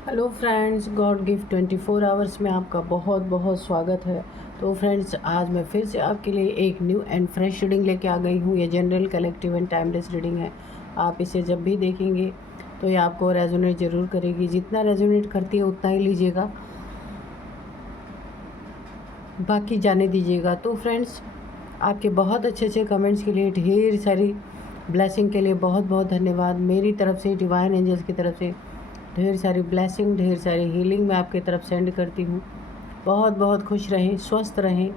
Hello friends, God gift 24 hours में आपका बहुत बहुत स्वागत है। तो फ्रेंड्स, आज मैं फिर से आपके लिए एक न्यू एंड फ्रेश रीडिंग लेके आ गई हूँ। ये general, collective and timeless reading है। आप इसे जब भी देखेंगे तो ये आपको रेजोनेट ज़रूर करेगी। जितना रेजोनेट करती है उतना ही लीजिएगा, बाकी जाने दीजिएगा। तो फ्रेंड्स, आपके बहुत अच्छे अच्छे कमेंट्स के लिए, ढेर सारी ब्लेसिंग के लिए बहुत बहुत धन्यवाद। मेरी तरफ से, डिवाइन एंजल्स की तरफ से ढेर सारी ब्लेसिंग, ढेर सारी हीलिंग मैं आपकी तरफ सेंड करती हूँ। बहुत बहुत खुश रहें, स्वस्थ रहें।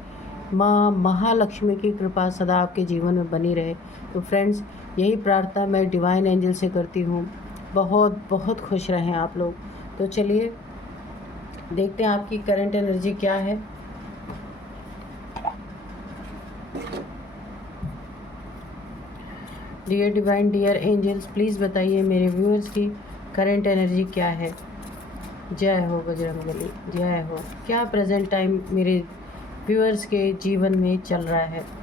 माँ महालक्ष्मी की कृपा सदा आपके जीवन में बनी रहे। तो फ्रेंड्स, यही प्रार्थना मैं डिवाइन एंजल से करती हूँ। बहुत बहुत खुश रहें आप लोग। तो चलिए देखते हैं आपकी करंट एनर्जी क्या है। Dear divine, dear angels, please बताइए मेरे व्यूअर्स की करंट एनर्जी क्या है। जय हो बजरंगबली, जय हो। क्या प्रेजेंट टाइम मेरे व्यूअर्स के जीवन में चल रहा है।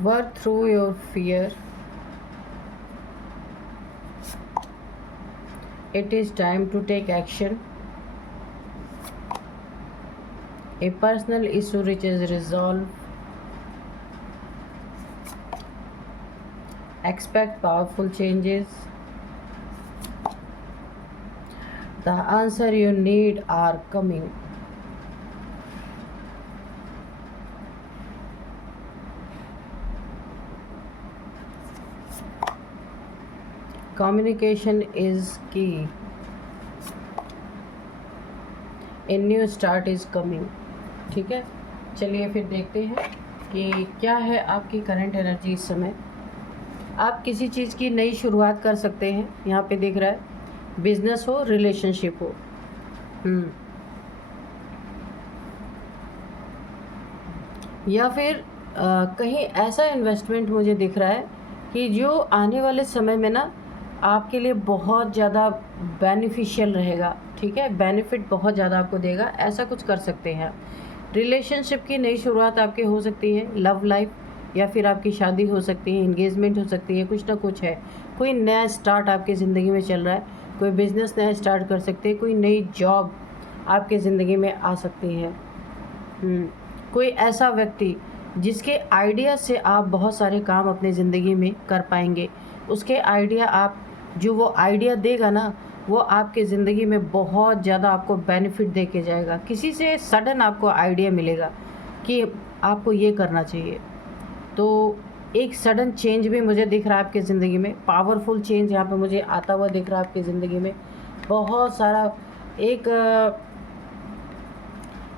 Work through your fear. It is time to take action. A personal issue reaches resolve. Expect powerful changes. The answer you need are coming. Communication is key. A new start is coming. ठीक है, चलिए फिर देखते हैं कि क्या है आपकी करंट एनर्जी इस समय। आप किसी चीज़ की नई शुरुआत कर सकते हैं। यहाँ पे दिख रहा है बिजनेस हो, रिलेशनशिप हो। या फिर कहीं ऐसा इन्वेस्टमेंट मुझे दिख रहा है कि जो आने वाले समय में ना आपके लिए बहुत ज़्यादा बेनिफिशियल रहेगा। ठीक है, बेनिफिट बहुत ज़्यादा आपको देगा। ऐसा कुछ कर सकते हैं आप। रिलेशनशिप की नई शुरुआत आपके हो सकती है, लव लाइफ, या फिर आपकी शादी हो सकती है, इंगेजमेंट हो सकती है, कुछ ना कुछ है। कोई नया स्टार्ट आपकी ज़िंदगी में चल रहा है। कोई बिज़नेस नया स्टार्ट कर सकते हैं। कोई नई जॉब आपके ज़िंदगी में आ सकती है। कोई ऐसा व्यक्ति जिसके आइडिया से आप बहुत सारे काम अपनी ज़िंदगी में कर पाएंगे। उसके आइडिया, आप जो वो आइडिया देगा ना, वो आपके ज़िंदगी में बहुत ज़्यादा आपको बेनिफिट दे के जाएगा। किसी से सडन आपको आइडिया मिलेगा कि आपको ये करना चाहिए। तो एक सडन चेंज भी मुझे दिख रहा है आपकी ज़िंदगी में। पावरफुल चेंज यहाँ पे मुझे आता हुआ दिख रहा है आपकी ज़िंदगी में। बहुत सारा एक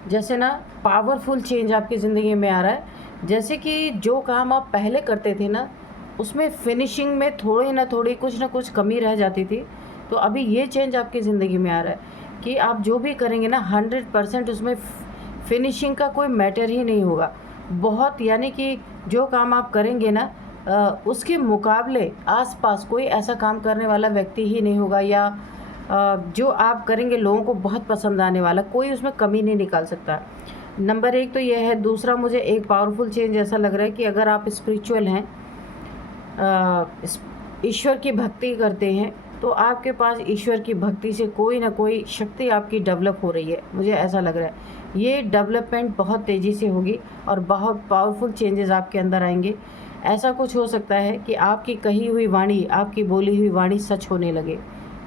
जैसे ना पावरफुल चेंज आपकी ज़िंदगी में आ रहा है। जैसे कि जो काम आप पहले करते थे ना, उसमें फिनिशिंग में थोड़ी ना थोड़ी, कुछ ना कुछ कमी रह जाती थी। तो अभी ये चेंज आपकी ज़िंदगी में आ रहा है कि आप जो भी करेंगे ना 100% उसमें फिनिशिंग का कोई मैटर ही नहीं होगा। बहुत, यानी कि जो काम आप करेंगे ना उसके मुकाबले आसपास कोई ऐसा काम करने वाला व्यक्ति ही नहीं होगा, या जो आप करेंगे लोगों को बहुत पसंद आने वाला, कोई उसमें कमी नहीं निकाल सकता। नंबर एक तो यह है। दूसरा, मुझे एक पावरफुल चेंज ऐसा लग रहा है कि अगर आप स्पिरिचुअल हैं, ईश्वर की भक्ति करते हैं, तो आपके पास ईश्वर की भक्ति से कोई ना कोई शक्ति आपकी डेवलप हो रही है। मुझे ऐसा लग रहा है ये डेवलपमेंट बहुत तेज़ी से होगी और बहुत पावरफुल चेंजेस आपके अंदर आएंगे। ऐसा कुछ हो सकता है कि आपकी कही हुई वाणी, आपकी बोली हुई वाणी सच होने लगे।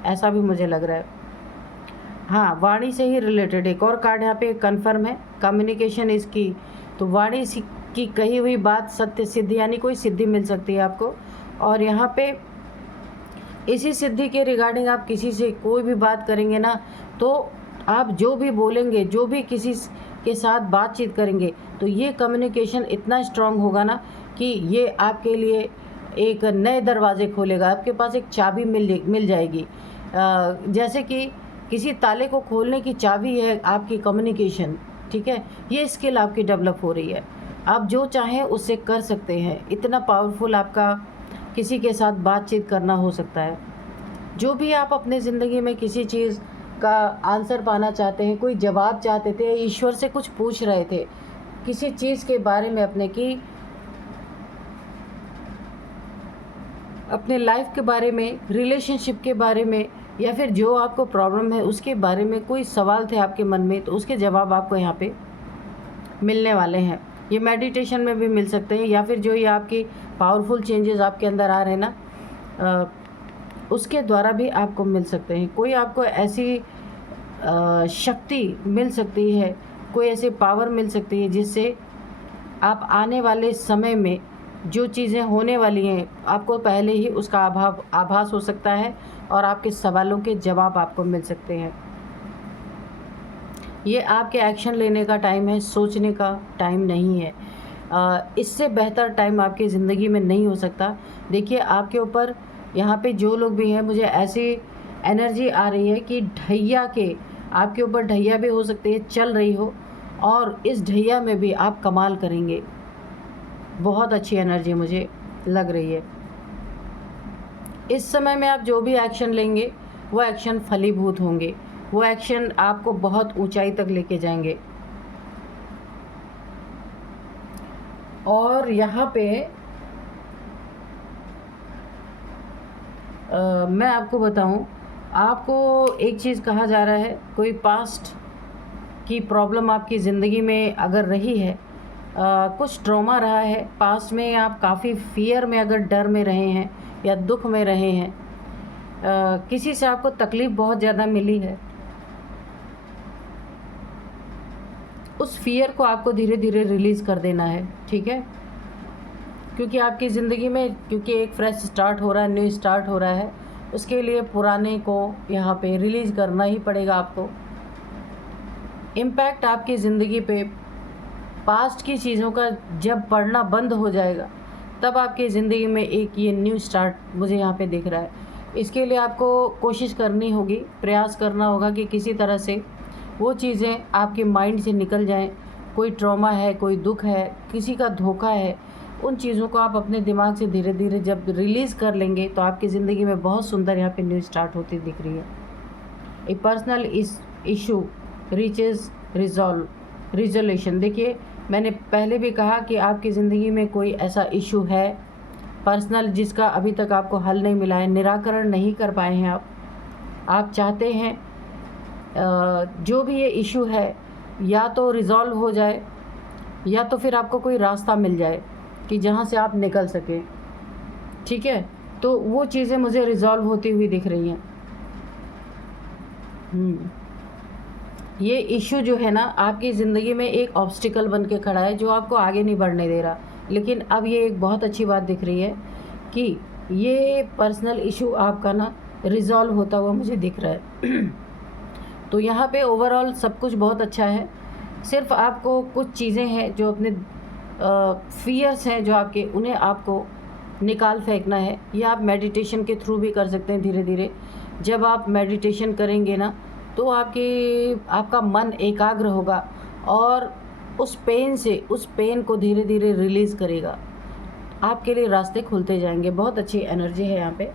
ऐसा भी मुझे लग रहा है। हाँ, वाणी से ही रिलेटेड एक और कार्ड यहाँ पे कन्फर्म है। कम्युनिकेशन इज़ की। तो वाणी की कही हुई बात सत्य सिद्धि, यानी कोई सिद्धि मिल सकती है आपको। और यहाँ पे इसी सिद्धि के रिगार्डिंग आप किसी से कोई भी बात करेंगे ना, तो आप जो भी बोलेंगे, जो भी किसी के साथ बातचीत करेंगे, तो ये कम्युनिकेशन इतना स्ट्रांग होगा ना कि ये आपके लिए एक नए दरवाज़े खोलेगा, आपके पास एक चाबी मिल जाएगी। जैसे कि किसी ताले को खोलने की चाबी है आपकी कम्युनिकेशन, ठीक है, ये स्किल आपकी डेवलप हो रही है। आप जो चाहें उससे कर सकते हैं, इतना पावरफुल आपका किसी के साथ बातचीत करना हो सकता है। जो भी आप अपने ज़िंदगी में किसी चीज़ का आंसर पाना चाहते हैं, कोई जवाब चाहते थे, ईश्वर से कुछ पूछ रहे थे किसी चीज़ के बारे में, अपने लाइफ के बारे में, रिलेशनशिप के बारे में, या फिर जो आपको प्रॉब्लम है उसके बारे में कोई सवाल थे आपके मन में, तो उसके जवाब आपको यहाँ पे मिलने वाले हैं। ये मेडिटेशन में भी मिल सकते हैं, या फिर जो ये आपकी पावरफुल चेंजेस आपके अंदर आ रहे हैं ना, उसके द्वारा भी आपको मिल सकते हैं। कोई आपको ऐसी शक्ति मिल सकती है, कोई ऐसी पावर मिल सकती है जिससे आप आने वाले समय में जो चीज़ें होने वाली हैं आपको पहले ही उसका आभास हो सकता है, और आपके सवालों के जवाब आपको मिल सकते हैं। ये आपके एक्शन लेने का टाइम है, सोचने का टाइम नहीं है। इससे बेहतर टाइम आपकी ज़िंदगी में नहीं हो सकता। देखिए आपके ऊपर यहाँ पे जो लोग भी हैं, मुझे ऐसी एनर्जी आ रही है कि ढैया के आपके ऊपर ढैया भी हो सकती है चल रही हो, और इस ढैया में भी आप कमाल करेंगे। बहुत अच्छी एनर्जी मुझे लग रही है। इस समय में आप जो भी एक्शन लेंगे वो एक्शन फलीभूत होंगे, वो एक्शन आपको बहुत ऊंचाई तक लेके जाएंगे। और यहाँ पे मैं आपको बताऊं, आपको एक चीज़ कहा जा रहा है, कोई पास्ट की प्रॉब्लम आपकी ज़िंदगी में अगर रही है, कुछ ट्रॉमा रहा है पास्ट में, आप काफ़ी फियर में, अगर डर में रहे हैं या दुख में रहे हैं, किसी से आपको तकलीफ़ बहुत ज़्यादा मिली है, उस फियर को आपको धीरे धीरे रिलीज़ कर देना है, ठीक है। क्योंकि आपकी ज़िंदगी में, क्योंकि एक फ्रेश स्टार्ट हो रहा है, न्यू स्टार्ट हो रहा है, उसके लिए पुराने को यहाँ पे रिलीज़ करना ही पड़ेगा आपको। इम्पैक्ट आपकी ज़िंदगी पे पास्ट की चीज़ों का जब पड़ना बंद हो जाएगा, तब आपकी ज़िंदगी में एक ये न्यू स्टार्ट मुझे यहाँ पे दिख रहा है। इसके लिए आपको कोशिश करनी होगी, प्रयास करना होगा कि किसी तरह से वो चीज़ें आपके माइंड से निकल जाएं। कोई ट्रॉमा है, कोई दुख है, किसी का धोखा है, उन चीज़ों को आप अपने दिमाग से धीरे धीरे जब रिलीज़ कर लेंगे, तो आपकी ज़िंदगी में बहुत सुंदर यहाँ पे न्यू स्टार्ट होती दिख रही है। ए पर्सनल इशू रीचेज रिजोल्यूशन। देखिए मैंने पहले भी कहा कि आपकी ज़िंदगी में कोई ऐसा इशू है पर्सनल, जिसका अभी तक आपको हल नहीं मिला है, निराकरण नहीं कर पाए हैं आप चाहते हैं जो भी ये इशू है या तो रिज़ॉल्व हो जाए, या तो फिर आपको कोई रास्ता मिल जाए कि जहाँ से आप निकल सकें, ठीक है। तो वो चीज़ें मुझे रिज़ॉल्व होती हुई दिख रही हैं। ये इशू जो है ना, आपकी ज़िंदगी में एक ऑब्स्टिकल बन के खड़ा है, जो आपको आगे नहीं बढ़ने दे रहा। लेकिन अब ये एक बहुत अच्छी बात दिख रही है कि ये पर्सनल इशू आपका ना रिज़ॉल्व होता हुआ मुझे दिख रहा है। तो यहाँ पे ओवरऑल सब कुछ बहुत अच्छा है। सिर्फ आपको कुछ चीज़ें हैं जो अपने फियर्स हैं जो आपके, उन्हें आपको निकाल फेंकना है। या आप मेडिटेशन के थ्रू भी कर सकते हैं धीरे धीरे। जब आप मेडिटेशन करेंगे ना, तो आपका मन एकाग्र होगा और उस पेन को धीरे धीरे रिलीज़ करेगा। आपके लिए रास्ते खुलते जाएंगे। बहुत अच्छी एनर्जी है यहाँ पे,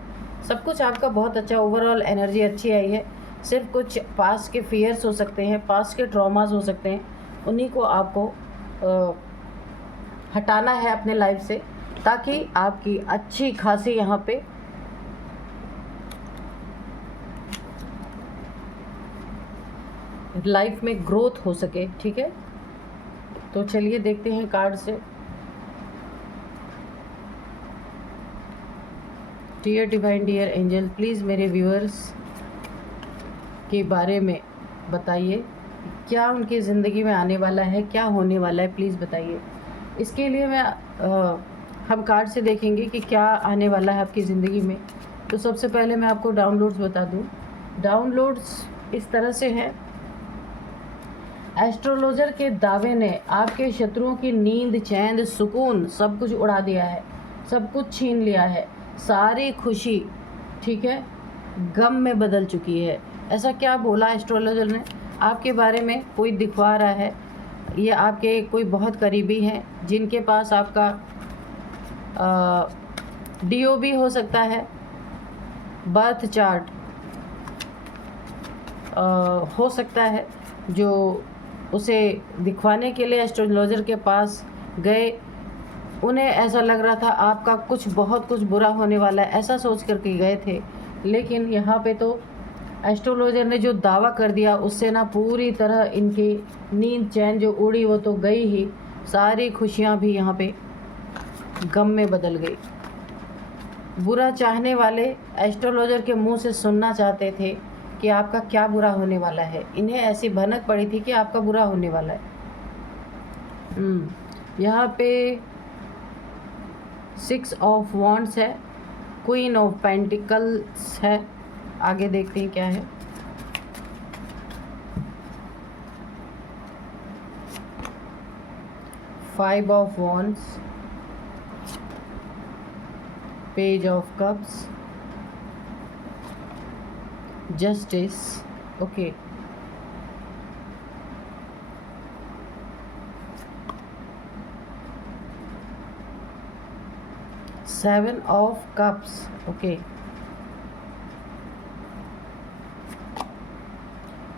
सब कुछ आपका बहुत अच्छा, ओवरऑल एनर्जी अच्छी आई है। सिर्फ कुछ पास्ट के फियर्स हो सकते हैं, पास्ट के ट्रॉमास हो सकते हैं, उन्हीं को आपको हटाना है अपने लाइफ से, ताकि आपकी अच्छी खासी यहाँ पे लाइफ में ग्रोथ हो सके, ठीक है। तो चलिए देखते हैं कार्ड से। Dear divine, dear angel, please मेरे व्यूअर्स के बारे में बताइए, क्या उनकी ज़िंदगी में आने वाला है, क्या होने वाला है, प्लीज़ बताइए। इसके लिए हम कार्ड से देखेंगे कि क्या आने वाला है आपकी ज़िंदगी में। तो सबसे पहले मैं आपको डाउनलोड्स बता दूं। डाउनलोड्स इस तरह से हैं। एस्ट्रोलॉजर के दावे ने आपके शत्रुओं की नींद, चैन, सुकून सब कुछ उड़ा दिया है। सब कुछ छीन लिया है, सारी खुशी, ठीक है, गम में बदल चुकी है। ऐसा क्या बोला एस्ट्रोलॉजर ने आपके बारे में? कोई दिखवा रहा है, ये आपके कोई बहुत करीबी हैं जिनके पास आपका DOB हो सकता है, बर्थ चार्ट हो सकता है, जो उसे दिखवाने के लिए एस्ट्रोलॉजर के पास गए। उन्हें ऐसा लग रहा था आपका बहुत कुछ बुरा होने वाला है, ऐसा सोच करके गए थे। लेकिन यहाँ पे तो एस्ट्रोलॉजर ने जो दावा कर दिया उससे ना पूरी तरह इनकी नींद चैन जो उड़ी वो तो गई ही, सारी खुशियाँ भी यहाँ पे गम में बदल गई। बुरा चाहने वाले एस्ट्रोलॉजर के मुंह से सुनना चाहते थे कि आपका क्या बुरा होने वाला है। इन्हें ऐसी भनक पड़ी थी कि आपका बुरा होने वाला है। यहाँ पे 6 ऑफ वॉन्ड्स है, क्वीन ऑफ पेंटिकल्स है। आगे देखते हैं क्या है। Five of wands, page of cups, justice, okay, seven of cups, okay,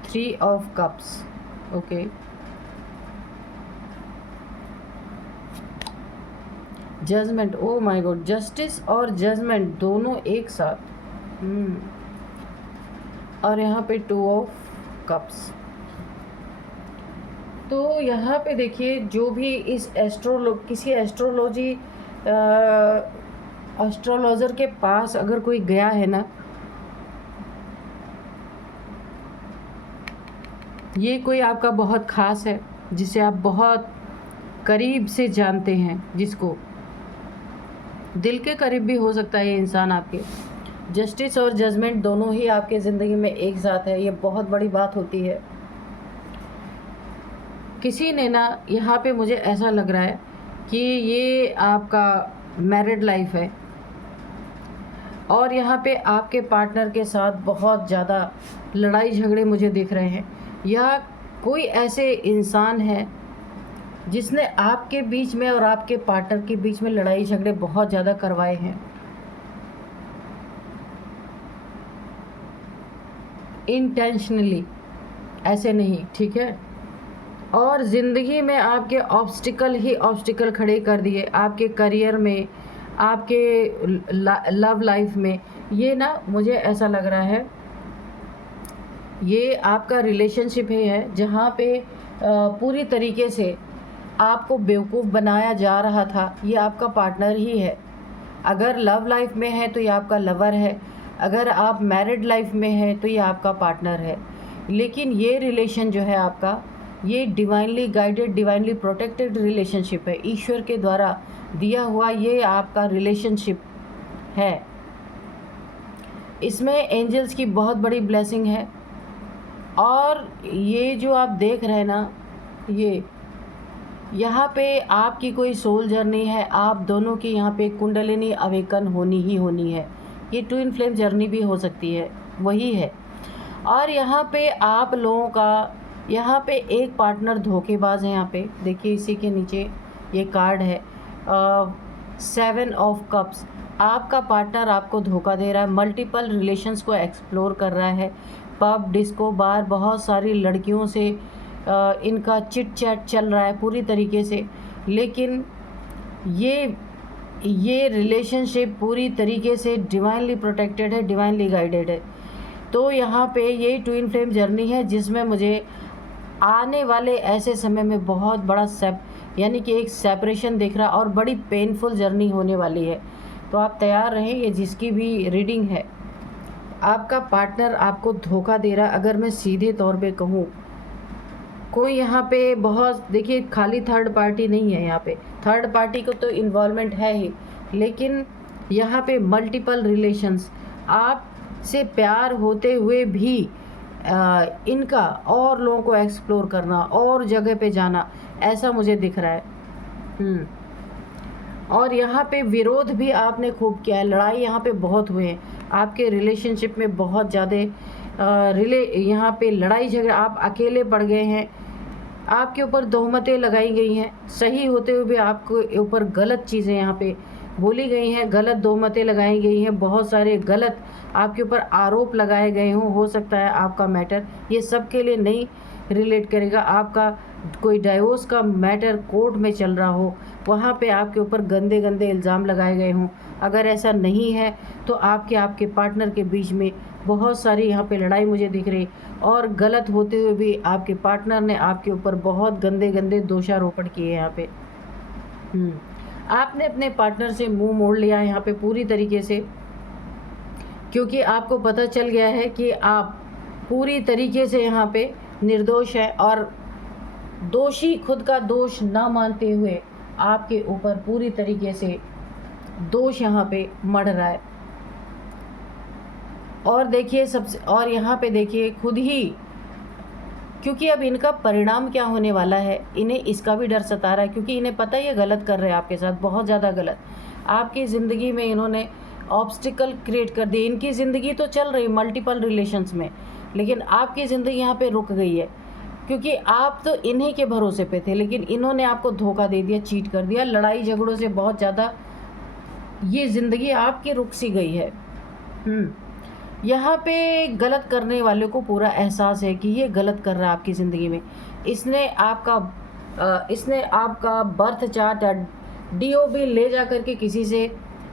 3 of cups, okay, judgment, oh my God, justice और जजमेंट दोनों एक साथ। और यहाँ पे 2 ऑफ कप्स। तो यहाँ पे देखिए, जो भी इस किसी एस्ट्रोलॉजर के पास अगर कोई गया है ना, ये कोई आपका बहुत ख़ास है, जिसे आप बहुत करीब से जानते हैं, जिसको दिल के करीब भी हो सकता है ये इंसान आपके। जस्टिस और जजमेंट दोनों ही आपके ज़िंदगी में एक साथ है, ये बहुत बड़ी बात होती है। किसी ने ना, यहाँ पे मुझे ऐसा लग रहा है कि ये आपका मैरिड लाइफ है और यहाँ पे आपके पार्टनर के साथ बहुत ज़्यादा लड़ाई झगड़े मुझे दिख रहे हैं। या कोई ऐसे इंसान है जिसने आपके बीच में और आपके पार्टनर के बीच में लड़ाई झगड़े बहुत ज़्यादा करवाए हैं, इंटेंशनली, ऐसे नहीं, ठीक है। और ज़िंदगी में आपके ऑब्स्टिकल ही ऑब्स्टिकल खड़े कर दिए, आपके करियर में, आपके लव लाइफ में। ये ना, मुझे ऐसा लग रहा है ये आपका रिलेशनशिप है जहाँ पे पूरी तरीके से आपको बेवकूफ़ बनाया जा रहा था। ये आपका पार्टनर ही है। अगर लव लाइफ में है तो ये आपका लवर है, अगर आप मैरिड लाइफ में है तो ये आपका पार्टनर है। लेकिन ये रिलेशन जो है आपका, ये divinely guided, divinely protected relationship है। ईश्वर के द्वारा दिया हुआ ये आपका रिलेशनशिप है। इसमें एंजल्स की बहुत बड़ी ब्लेसिंग है। और ये जो आप देख रहे हैं ना, ये यहाँ पे आपकी कोई सोल जर्नी है, आप दोनों की यहाँ पे कुंडलिनी अवेकन होनी ही होनी है। ये ट्विन फ्लेम जर्नी भी हो सकती है, वही है। और यहाँ पे आप लोगों का, यहाँ पे एक पार्टनर धोखेबाज है। यहाँ पे देखिए, इसी के नीचे ये कार्ड है, 7 ऑफ कप्स। आपका पार्टनर आपको धोखा दे रहा है, मल्टीपल रिलेशंस को एक्सप्लोर कर रहा है, पब, डिस्को, बार, बहुत सारी लड़कियों से इनका चिट चैट चल रहा है पूरी तरीके से। लेकिन ये रिलेशनशिप पूरी तरीके से डिवाइनली प्रोटेक्टेड है, डिवाइनली गाइडेड है। तो यहाँ पे ये ट्विन फ्लेम जर्नी है जिसमें मुझे आने वाले ऐसे समय में बहुत बड़ा यानी कि एक सेपरेशन दिख रहा, और बड़ी पेनफुल जर्नी होने वाली है। तो आप तैयार रहें। ये जिसकी भी रीडिंग है, आपका पार्टनर आपको धोखा दे रहा है। अगर मैं सीधे तौर पे कहूँ, कोई यहाँ पे बहुत, देखिए, खाली थर्ड पार्टी नहीं है। यहाँ पे थर्ड पार्टी को तो इन्वॉल्वमेंट है ही, लेकिन यहाँ पे मल्टीपल रिलेशंस, आपसे प्यार होते हुए भी इनका और लोगों को एक्सप्लोर करना और जगह पे जाना, ऐसा मुझे दिख रहा है। और यहाँ पे विरोध भी आपने खूब किया है, लड़ाई यहाँ पे बहुत हुए हैं आपके रिलेशनशिप में, बहुत ज़्यादा यहाँ पे लड़ाई झगड़ा, आप अकेले पड़ गए हैं, आपके ऊपर तोहमतें लगाई गई हैं, सही होते हुए भी आपके ऊपर गलत चीज़ें यहाँ पे बोली गई हैं, गलत तोहमतें लगाई गई हैं, बहुत सारे गलत आपके ऊपर आरोप लगाए गए हों। हो सकता है आपका मैटर ये सब के लिए नहीं रिलेट करेगा, आपका कोई डाइवोर्स का मैटर कोर्ट में चल रहा हो, वहाँ पे आपके ऊपर गंदे गंदे इल्ज़ाम लगाए गए हों। अगर ऐसा नहीं है तो आपके पार्टनर के बीच में बहुत सारी यहाँ पे लड़ाई मुझे दिख रही, और गलत होते हुए भी आपके पार्टनर ने आपके ऊपर बहुत गंदे गंदे दोषारोपण किए यहाँ पे। आपने अपने पार्टनर से मुंह मोड़ लिया है यहाँ पे पूरी तरीके से, क्योंकि आपको पता चल गया है कि आप पूरी तरीके से यहाँ पे निर्दोष है, और दोषी खुद का दोष ना मानते हुए आपके ऊपर पूरी तरीके से दोष यहाँ पे मढ़ रहा है। और देखिए और यहाँ पे देखिए खुद ही, क्योंकि अब इनका परिणाम क्या होने वाला है, इन्हें इसका भी डर सता रहा है, क्योंकि इन्हें पता है ये गलत कर रहे हैं आपके साथ, बहुत ज़्यादा गलत। आपकी ज़िंदगी में इन्होंने ऑब्स्टिकल क्रिएट कर दिए। इनकी ज़िंदगी तो चल रही मल्टीपल रिलेशंस में, लेकिन आपकी ज़िंदगी यहाँ पे रुक गई है, क्योंकि आप तो इन्हीं के भरोसे पे थे, लेकिन इन्होंने आपको धोखा दे दिया, चीट कर दिया। लड़ाई झगड़ों से बहुत ज़्यादा ये ज़िंदगी आपकी रुक सी गई है। यहाँ पे गलत करने वाले को पूरा एहसास है कि ये गलत कर रहा है आपकी ज़िंदगी में। इसने आपका बर्थ चार्ट या DOB ले जा कर के किसी से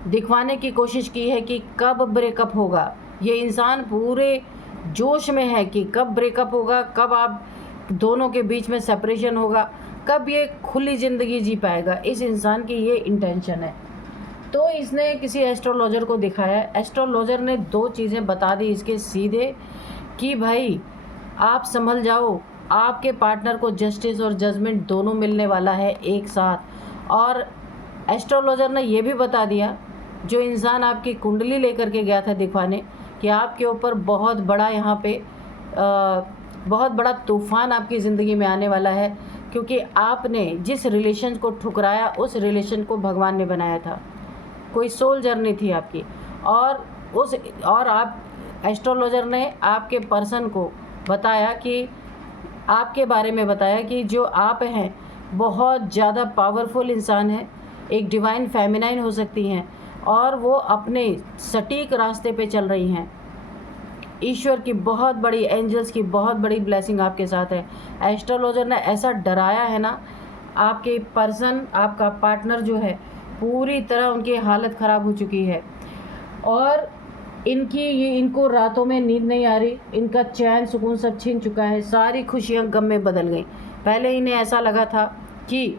दिखवाने की कोशिश की है कि कब ब्रेकअप होगा। ये इंसान पूरे जोश में है कि कब ब्रेकअप होगा, कब आप दोनों के बीच में सेपरेशन होगा, कब ये खुली ज़िंदगी जी पाएगा। इस इंसान की ये इंटेंशन है। तो इसने किसी एस्ट्रोलॉजर को दिखाया, एस्ट्रोलॉजर ने 2 चीज़ें बता दी इसके सीधे कि भाई आप संभल जाओ, आपके पार्टनर को जस्टिस और जजमेंट दोनों मिलने वाला है एक साथ। और एस्ट्रोलॉजर ने ये भी बता दिया, जो इंसान आपकी कुंडली लेकर के गया था दिखवाने, कि आपके ऊपर बहुत बड़ा यहाँ पे बहुत बड़ा तूफ़ान आपकी ज़िंदगी में आने वाला है, क्योंकि आपने जिस रिलेशन को ठुकराया उस रिलेशन को भगवान ने बनाया था। कोई सोल जर्नी थी आपकी, और आप एस्ट्रोलॉजर ने आपके पर्सन को बताया कि आपके बारे में बताया कि जो आप हैं बहुत ज़्यादा पावरफुल इंसान है, एक डिवाइन फेमिनाइन हो सकती हैं, और वो अपने सटीक रास्ते पे चल रही हैं। ईश्वर की बहुत बड़ी, एंजल्स की बहुत बड़ी ब्लेसिंग आपके साथ है। एस्ट्रोलॉजर ने ऐसा डराया है ना, आपके पर्सन, आपका पार्टनर जो है, पूरी तरह उनकी हालत ख़राब हो चुकी है, और इनको रातों में नींद नहीं आ रही, इनका चैन सुकून सब छीन चुका है, सारी खुशियाँ गम में बदल गई। पहले इन्हें ऐसा लगा था कि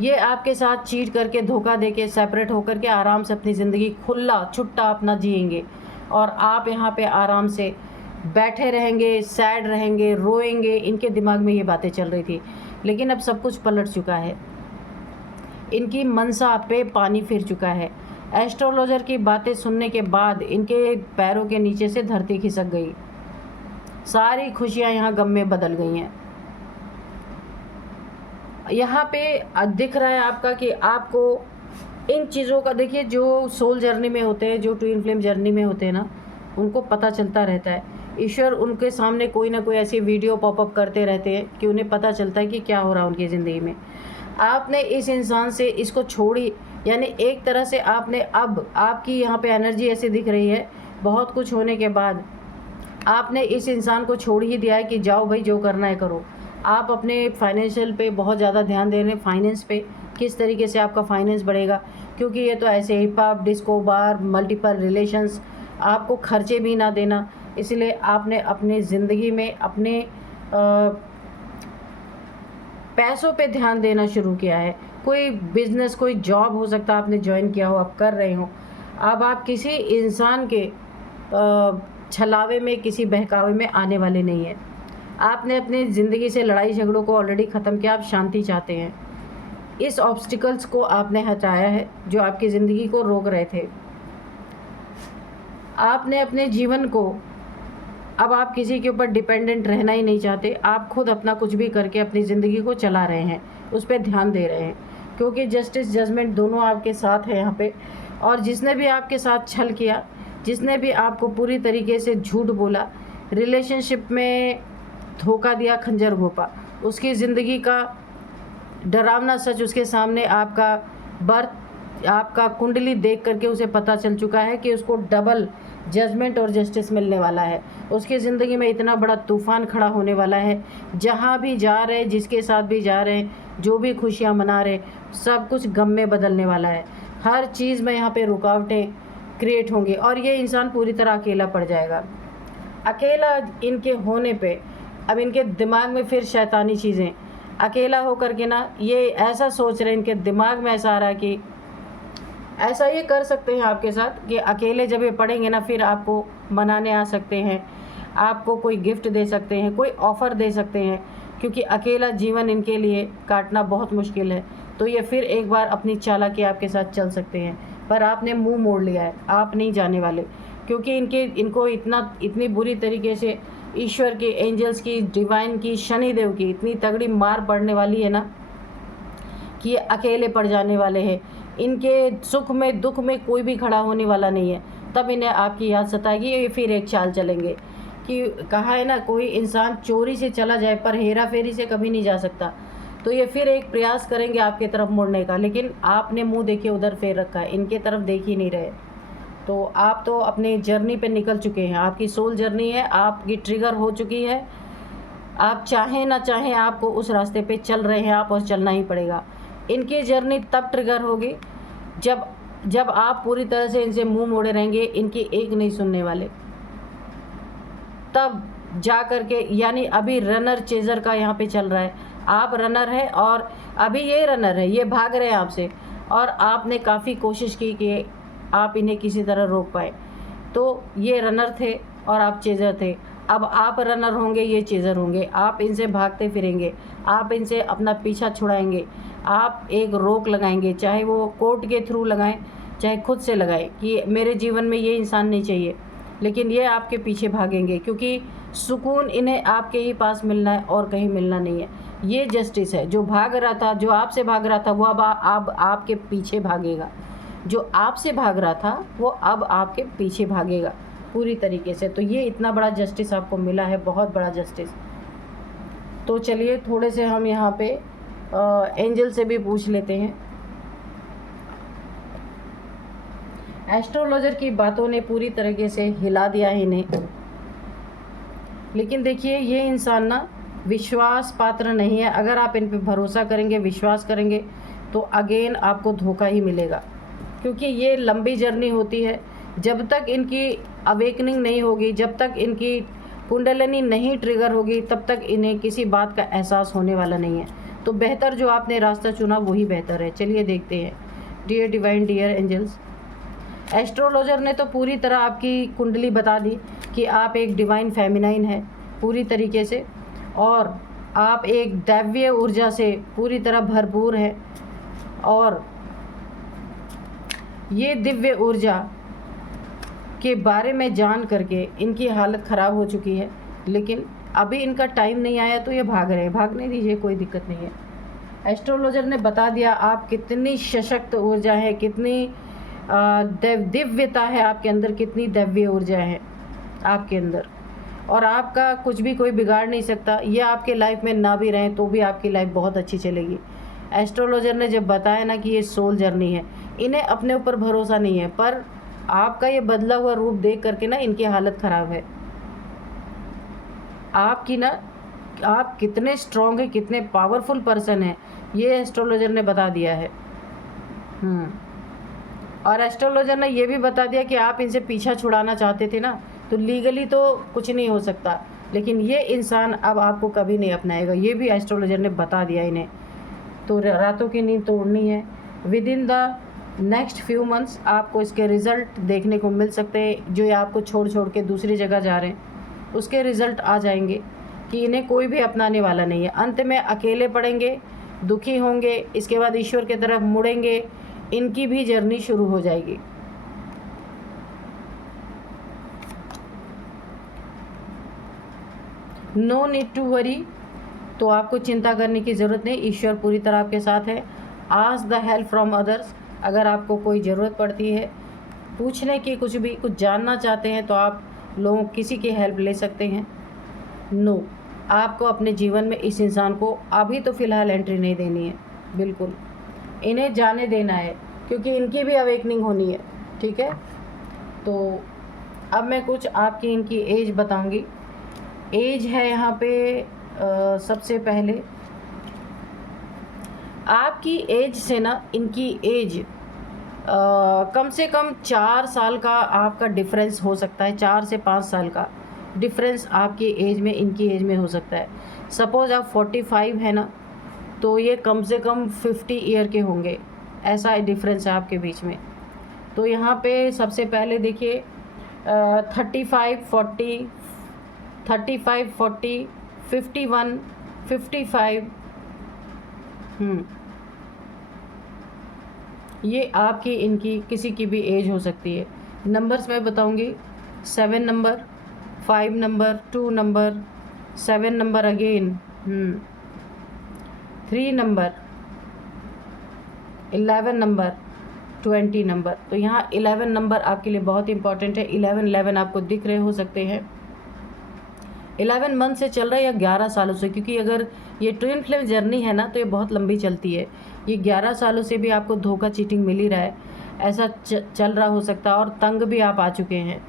ये आपके साथ चीट करके, धोखा देके, सेपरेट होकर के आराम से अपनी ज़िंदगी खुला छुट्टा अपना जिएंगे, और आप यहाँ पे आराम से बैठे रहेंगे, सैड रहेंगे, रोएंगे। इनके दिमाग में ये बातें चल रही थी, लेकिन अब सब कुछ पलट चुका है। इनकी मनसा पे पानी फिर चुका है। एस्ट्रोलॉजर की बातें सुनने के बाद इनके पैरों के नीचे से धरती खिसक गई, सारी खुशियाँ यहाँ गम में बदल गई हैं। यहाँ पे दिख रहा है आपका कि आपको इन चीज़ों का, देखिए जो सोल जर्नी में होते हैं, जो ट्विन फ्लेम जर्नी में होते हैं ना, उनको पता चलता रहता है। ईश्वर उनके सामने कोई ना कोई ऐसी वीडियो पॉपअप करते रहते हैं कि उन्हें पता चलता है कि क्या हो रहा है उनकी ज़िंदगी में। आपने इस इंसान से इसको छोड़ी, यानी एक तरह से आपने, अब आपकी यहाँ पे एनर्जी ऐसी दिख रही है, बहुत कुछ होने के बाद आपने इस इंसान को छोड़ ही दिया है कि जाओ भाई, जो करना है करो। आप अपने फाइनेंशियल पे बहुत ज़्यादा ध्यान दे रहे हैं, फाइनेंस पे, किस तरीके से आपका फाइनेंस बढ़ेगा, क्योंकि ये तो ऐसे hip hop, disco bar, multiple relations, आपको खर्चे भी ना देना, इसलिए आपने अपनी ज़िंदगी में अपने पैसों पे ध्यान देना शुरू किया है। कोई बिज़नेस, कोई जॉब हो सकता है आपने ज्वाइन किया हो, आप कर रहे हो। अब आप किसी इंसान के छलावे में, किसी बहकावे में आने वाले नहीं हैं। आपने अपनी ज़िंदगी से लड़ाई झगड़ों को ऑलरेडी ख़त्म किया, आप शांति चाहते हैं। इस ऑब्स्टिकल्स को आपने हटाया है जो आपकी ज़िंदगी को रोक रहे थे। आपने अपने जीवन को, अब आप किसी के ऊपर डिपेंडेंट रहना ही नहीं चाहते, आप खुद अपना कुछ भी करके अपनी ज़िंदगी को चला रहे हैं, उस पर ध्यान दे रहे हैं। क्योंकि जस्टिस जजमेंट दोनों आपके साथ है यहाँ पे। और जिसने भी आपके साथ छल किया, जिसने भी आपको पूरी तरीके से झूठ बोला, रिलेशनशिप में धोखा दिया, खंजर घोंपा, उसकी ज़िंदगी का डरावना सच उसके सामने आपका बर्थ, आपका कुंडली देख करके उसे पता चल चुका है कि उसको डबल जजमेंट और जस्टिस मिलने वाला है। उसकी ज़िंदगी में इतना बड़ा तूफ़ान खड़ा होने वाला है, जहाँ भी जा रहे, जिसके साथ भी जा रहे, जो भी खुशियाँ मना रहे, सब कुछ गम में बदलने वाला है। हर चीज़ में यहाँ पे रुकावटें क्रिएट होंगी और ये इंसान पूरी तरह अकेला पड़ जाएगा। अकेला इनके होने पे अब इनके दिमाग में फिर शैतानी चीज़ें, अकेला होकर के ना ये ऐसा सोच रहे हैं, इनके दिमाग में ऐसा आ रहा है कि ऐसा ये कर सकते हैं आपके साथ कि अकेले जब ये पढ़ेंगे ना, फिर आपको मनाने आ सकते हैं, आपको कोई गिफ्ट दे सकते हैं, कोई ऑफ़र दे सकते हैं, क्योंकि अकेला जीवन इनके लिए काटना बहुत मुश्किल है। तो ये फिर एक बार अपनी चालाकी आपके साथ चल सकते हैं, पर आपने मुंह मोड़ लिया है, आप नहीं जाने वाले, क्योंकि इनको इतनी बुरी तरीके से ईश्वर की, एंजल्स की, डिवाइन की, शनिदेव की इतनी तगड़ी मार पड़ने वाली है ना कि ये अकेले पड़ जाने वाले हैं। इनके सुख में दुख में कोई भी खड़ा होने वाला नहीं है। तब इन्हें आपकी याद सताएगी, ये फिर एक चाल चलेंगे कि कहा है ना, कोई इंसान चोरी से चला जाए पर हेरा फेरी से कभी नहीं जा सकता। तो ये फिर एक प्रयास करेंगे आपकी तरफ मुड़ने का, लेकिन आपने मुंह देखिए उधर फेर रखा है, इनके तरफ देख ही नहीं रहे। तो आप तो अपनी जर्नी पे निकल चुके हैं, आपकी सोल जर्नी है, आपकी ट्रिगर हो चुकी है। आप चाहें ना चाहें आपको उस रास्ते पे चल रहे हैं आप, और चलना ही पड़ेगा। इनकी जर्नी तब ट्रिगर होगी जब आप पूरी तरह से इनसे मुंह मोड़े रहेंगे, इनकी एक नहीं सुनने वाले, तब जा कर के, यानी अभी रनर चेजर का यहाँ पे चल रहा है। आप रनर है और अभी ये रनर है, ये भाग रहे हैं आपसे, और आपने काफ़ी कोशिश की कि आप इन्हें किसी तरह रोक पाए। तो ये रनर थे और आप चेजर थे। अब आप रनर होंगे, ये चेजर होंगे। आप इनसे भागते फिरेंगे, आप इनसे अपना पीछा छुड़ाएंगे, आप एक रोक लगाएंगे, चाहे वो कोर्ट के थ्रू लगाएं, चाहे खुद से लगाएं कि मेरे जीवन में ये इंसान नहीं चाहिए, लेकिन ये आपके पीछे भागेंगे, क्योंकि सुकून इन्हें आपके ही पास मिलना है और कहीं मिलना नहीं है। ये जस्टिस है। जो भाग रहा था, जो आपसे भाग रहा था, वो अब आपके पीछे भागेगा। जो आपसे भाग रहा था वो अब आपके पीछे भागेगा पूरी तरीके से। तो ये इतना बड़ा जस्टिस आपको मिला है, बहुत बड़ा जस्टिस। तो चलिए थोड़े से हम यहाँ पे एंजल से भी पूछ लेते हैं। एस्ट्रोलॉजर की बातों ने पूरी तरीके से हिला दिया है इन्हें, लेकिन देखिए ये इंसान ना विश्वास पात्र नहीं है। अगर आप इन पे भरोसा करेंगे, विश्वास करेंगे, तो अगेन आपको धोखा ही मिलेगा, क्योंकि ये लंबी जर्नी होती है। जब तक इनकी अवेकनिंग नहीं होगी, जब तक इनकी कुंडलिनी नहीं ट्रिगर होगी, तब तक इन्हें किसी बात का एहसास होने वाला नहीं है। तो बेहतर जो आपने रास्ता चुना वही बेहतर है। चलिए देखते हैं। Dear divine, dear angels, astrologer ने तो पूरी तरह आपकी कुंडली बता दी कि आप एक डिवाइन फेमिनाइन है पूरी तरीके से, और आप एक दैवीय ऊर्जा से पूरी तरह भरपूर है। और ये दिव्य ऊर्जा के बारे में जान करके इनकी हालत ख़राब हो चुकी है, लेकिन अभी इनका टाइम नहीं आया तो ये भाग रहे हैं। भागने दीजिए, कोई दिक्कत नहीं है। एस्ट्रोलॉजर ने बता दिया आप कितनी सशक्त ऊर्जा है, कितनी दिव्यता है आपके अंदर, कितनी दिव्य ऊर्जा है आपके अंदर, और आपका कुछ भी कोई बिगाड़ नहीं सकता। ये आपके लाइफ में ना भी रहें तो भी आपकी लाइफ बहुत अच्छी चलेगी। एस्ट्रोलॉजर ने जब बताया ना कि ये सोल जर्नी है, इन्हें अपने ऊपर भरोसा नहीं है, पर आपका ये बदला हुआ रूप देख करके ना इनकी हालत ख़राब है। आपकी ना, आप कितने स्ट्रॉन्ग है, कितने पावरफुल पर्सन है, ये एस्ट्रोलॉजर ने बता दिया है। और एस्ट्रोलॉजर ने ये भी बता दिया कि आप इनसे पीछा छुड़ाना चाहते थे ना, तो लीगली तो कुछ नहीं हो सकता, लेकिन ये इंसान अब आपको कभी नहीं अपनाएगा। ये भी एस्ट्रोलॉजर ने बता दिया इन्हें। तो रातों की नींद तोड़नी है। With in the next few months आपको इसके रिज़ल्ट देखने को मिल सकते हैं। जो ये आपको छोड़ के दूसरी जगह जा रहे हैं, उसके रिज़ल्ट आ जाएंगे कि इन्हें कोई भी अपनाने वाला नहीं है। अंत में अकेले पड़ेंगे, दुखी होंगे, इसके बाद ईश्वर की तरफ मुड़ेंगे, इनकी भी जर्नी शुरू हो जाएगी। नो नीड टू वरी, तो आपको चिंता करने की ज़रूरत नहीं। ईश्वर पूरी तरह आपके साथ है। Ask the help from others. अगर आपको कोई ज़रूरत पड़ती है पूछने की, कुछ भी कुछ जानना चाहते हैं तो आप लोगों किसी की हेल्प ले सकते हैं। नो, आपको अपने जीवन में इस इंसान को अभी तो फ़िलहाल एंट्री नहीं देनी है, बिल्कुल इन्हें जाने देना है, क्योंकि इनकी भी अवेकनिंग होनी है। ठीक है, तो अब मैं कुछ आपकी इनकी एज बताऊंगी। एज है यहाँ पे सबसे पहले आपकी एज से ना इनकी एज कम से कम 4 साल का आपका डिफरेंस हो सकता है। 4 से 5 साल का डिफरेंस आपकी एज में इनकी एज में हो सकता है। सपोज़ आप 45 है ना, तो ये कम से कम 50 ईयर के होंगे, ऐसा डिफरेंस है आपके बीच में। तो यहाँ पे सबसे पहले देखिए 35, 40, 35, 40, 51, 55। ये आपकी इनकी किसी की भी एज हो सकती है। नंबर्स मैं बताऊंगी। 7 number, 5 number, 2 number, 7 number again, 3 number, 11 number, 20 number. तो यहाँ 11 नंबर आपके लिए बहुत इंपॉर्टेंट है। 11 आपको दिख रहे हो सकते हैं। 11 मंथ से चल रहा है या 11 सालों से, क्योंकि अगर ये ट्विन फ्लेम जर्नी है ना तो ये बहुत लंबी चलती है। ये 11 सालों से भी आपको धोखा चीटिंग मिल ही रहा है, ऐसा चल रहा हो सकता है, और तंग भी आप आ चुके हैं।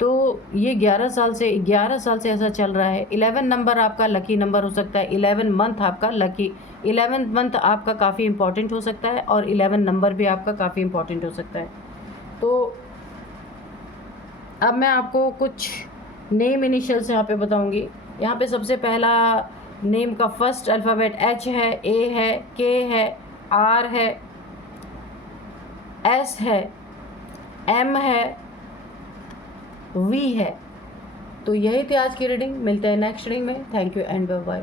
तो ये 11 साल से ऐसा चल रहा है। 11 नंबर आपका लकी नंबर हो सकता है। 11 मंथ आपका लकी, 11 मंथ आपका काफ़ी इंपॉर्टेंट हो सकता है, और 11 नंबर भी आपका काफ़ी इंपॉर्टेंट हो सकता है। तो अब मैं आपको कुछ नेम इनिशियल्स यहाँ पे बताऊंगी। यहाँ पे सबसे पहला नेम का फर्स्ट अल्फ़ाबेट H है, A है, K है, R है, S है, M है, V है। तो यही थी आज की रीडिंग। मिलते हैं नेक्स्ट रीडिंग में। Thank you and bye bye.